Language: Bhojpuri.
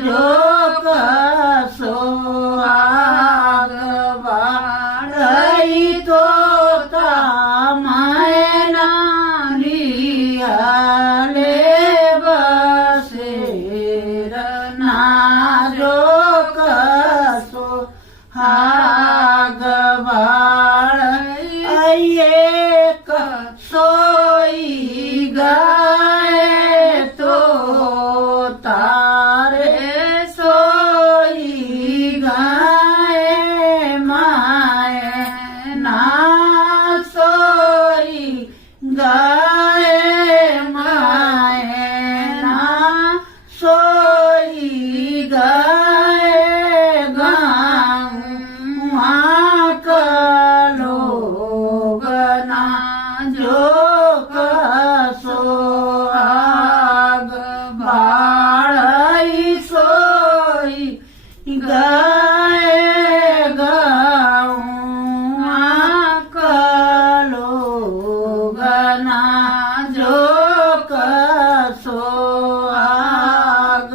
जो कसो आग बाळई तो मैना लियाले बसेर ना जो कसो आग बाळई एक सोई गाय तो तारे सोई गाय माय ना सोई गाय माय ना सोई गाय गाँव लोगना जो कसो आग बाळई सोई गाय गाँव लोगना जो कसो आग